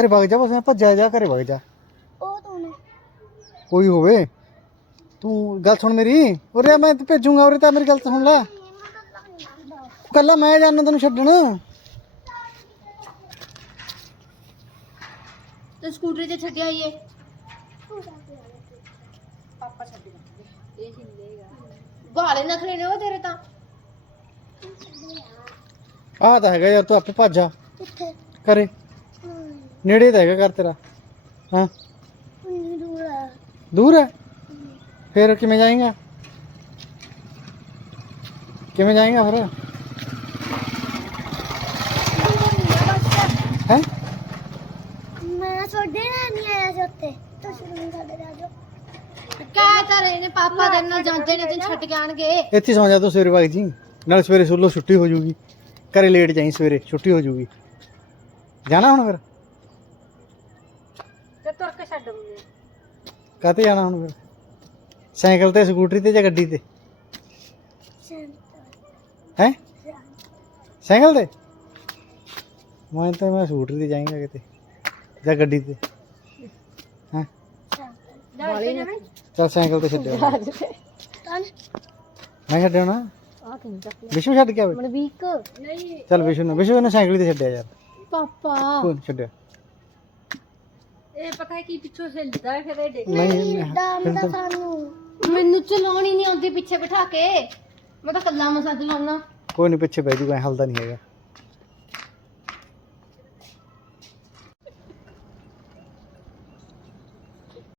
ਘਰੇ ਵਗ ਜਾ ਬਸ ਐਂ ਭੱਜਿਆ ਜਾ ਘਰੇ ਵਗ ਜਾ। ਉਹ ਤੂੰ ਨੇ ਕੋਈ ਹੋਵੇ। ਤੂੰ ਗੱਲ ਸੁਣ ਮੇਰੀ। ਉਰੇ ਆ ਮੈਂ ਤੇ ਭੇਜੂਗਾ ਉਰੇ ਤਾਂ ਮੇਰੀ ਗੱਲ ਸੁਣ ਲੈ। ਕੱਲਾ ਮੈਂ ਜਾਣਾ ਤੈਨੂੰ ਛੱਡਣ। ਤੇ ਸਕੂਟਰ ਤੇ ਛੱਡਿਆ ਈਏ ਗਾਲੇ ਨਖਰੇ ਨੇ ਉਹ ਤੇਰੇ ਤਾਂ। ਆਹ ਤਾਂ ਹੈਗਾ ਯਾਰ ਤੂੰ ਆਪੇ ਭੱਜ ਜਾ। ਕਿੱਥੇ? ਘਰੇ। ਨੇੜੇ ਤਾਂ ਹੈਗਾ ਘਰ ਤੇਰਾ। ਹਾਂ। ਦੂਰ ਆ ਦੂਰ ਹੈ? ਫਿਰ ਕਿਵੇਂ ਜਾਏਗਾ? ਕਿਵੇਂ ਜਾਏਗਾ ਫਿਰ? ਹੈ? ਮੈਂ ਛੋਡੇ ਨਾਲ ਨਹੀਂ ਆਇਆ ਸੀ ਉੱਥੇ। ਤੁਸੀਂ ਮੈਨੂੰ ਨਾਲ ਜਾਓ। ਕਹਿ ਤਾਂ ਰਹੇ ਨੇ ਪਾਪਾ ਤੇਰੇ ਨਾਲ ਜਾਂਦੇ ਨੇ ਤੈਨੂੰ ਛੱਡ ਕੇ ਆਣਗੇ ਇੱਥੇ ਸੌਂ ਜਾ ਤੂੰ ਸਵੇਰੇ ਵਗ ਜੀ। ਨਾਲ ਸਵੇਰੇ ਸੁੱਲੋ ਛੁੱਟੀ ਹੋ ਜੂਗੀ। ਘਰੇ ਲੇਟ ਜਾਈ ਸਵੇਰੇ ਛੁੱਟੀ ਹੋ ਜੂਗੀ। ਜਾਣਾ ਹੁਣ ਫਿਰ? ਤੁਰ ਕੇ ਛੱਡ ਕਾਤੇ ਜਾਣਾ ਹੁਣ ਫਿਰ? ਸਾਈਕਲ ਤੇ ਸਕੂਟਰੀ ਤੇ ਜਾਂ ਗੱਡੀ ਤੇ? ਹੈ? ਸਾਈਕਲ ਤੇ? ਮੈਂ ਤਾਂ ਮੈਂ ਸਕੂਟਰੀ ਤੇ ਜਾਏਗਾ ਕਿਤੇ ਜਾਂ ਗੱਡੀ ਤੇ। ਹਾਂ? ਚੱਲ ਸਾਈਕਲ ਤੇ ਛੱਡਿਆ ਮੈਂ ਛੱਡਿਆ ਨਾ ਆ ਕਿੰਨਾ ਚੱਕ ਵਿਸ਼ੂ ਛੱਡ ਕੇ ਆਵੇ ਮਨਵੀਕ ਨਹੀਂ। ਚੱਲ ਵਿਸ਼ੂ ਨੂੰ ਵਿਸ਼ੂ ਨੇ ਸਾਈਕਲ ਤੇ ਛੱਡਿਆ ਯਾਰ। ਪਾਪਾ। ਕੋਈ ਨੀ ਛੱਡਿਆ? ਇਹ ਪਤਾ ਹੈ ਕੀ ਪਿੱਛੋਂ ਹਿੱਲਦਾ ਹੈ ਫਿਰ ਇਹ ਡਿੱਗ ਨਹੀਂ ਫਿਰ ਤਾਂ ਸਾਨੂੰ। ਮੈਨੂੰ ਚਲਾਉਣੀ ਨਹੀਂ ਆਉਂਦੀ ਪਿੱਛੇ ਬਿਠਾ ਕੇ। ਮੈਂ ਤਾਂ ਕੱਲਾ ਮਸਾ ਚਲਾਉਣਾ। ਕੋਈ ਨਹੀਂ ਪਿੱਛੇ ਬਹਿ ਜੂਗਾ ਹਲਦਾ ਨਹੀਂ ਹੈਗਾ।